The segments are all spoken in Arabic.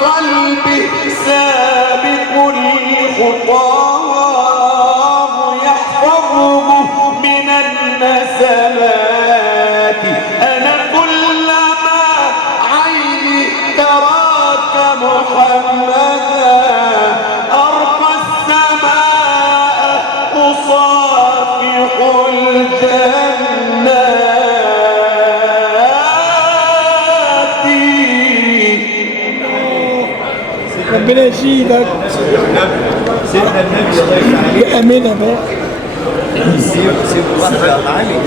قلبي سابق الخطاه يحفظه من النسمات. أنا كلما عيني تراك محمدا أرقى السماء أصافح الجنات. ربنا يشيدك سيدنا النبي الله يفتح عليك. بأمانة بقى. سيب واحد يا علي.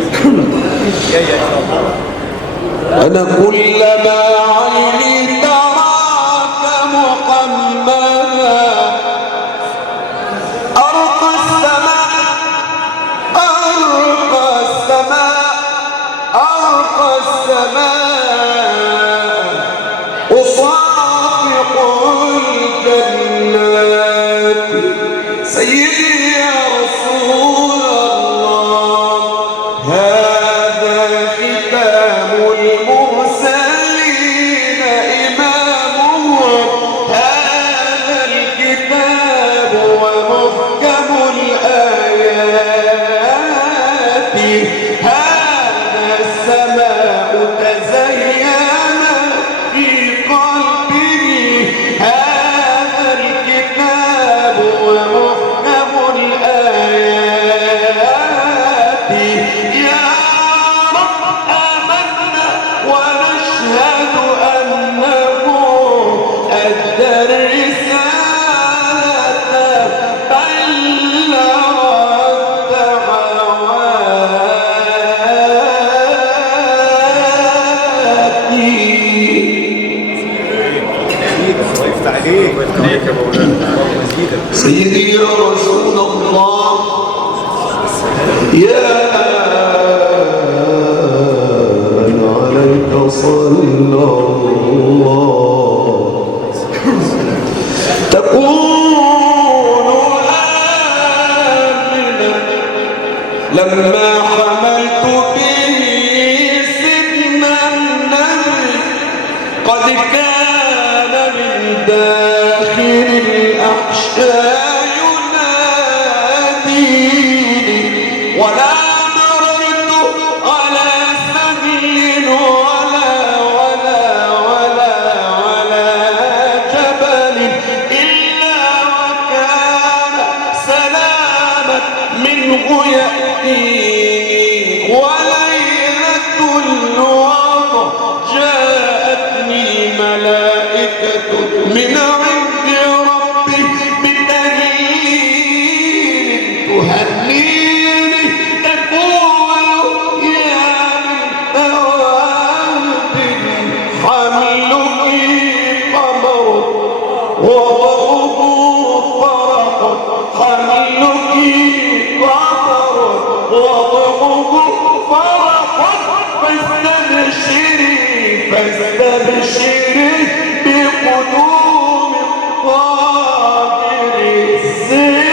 يا الله. أنا كلما عيني تراك محمدا أرقى السماء أرقى السماء أرقى السماء أصافح الجنات. سيدي يا رسول الله هذا ختام المرسلين إمامهم. هذا الكتاب ومحكم الآيات. هذا السماء تزين في قلبه. هذا الكتاب ومحكم الآيات. يا رب آمنا ونشهد أنه أدى الرسالة بلغ الدعوات. الله يفتح عليك. ويفتح يا مولانا. ويزيدك. سيدي يا رسول الله يا من عليك صلى الله تكون آمنا لما حملت به سيدنا النبي. قد كان من داخل الأحشاء يناديني ولا مررت على سهل ولا جبل إلا وكان سلاما منه يأتيني. وليلة الوضع جاءتني ملائكة من عند ربي بتهليل تهنيني تقول يا بنت وهب حملك قمر وضعه فرح. حملك قمر وضعه فرح. فاستبشري بقدوم الطاهر الزين.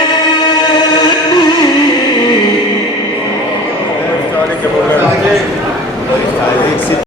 الله يفتح عليك يا مولانا. الله يفتح عليك.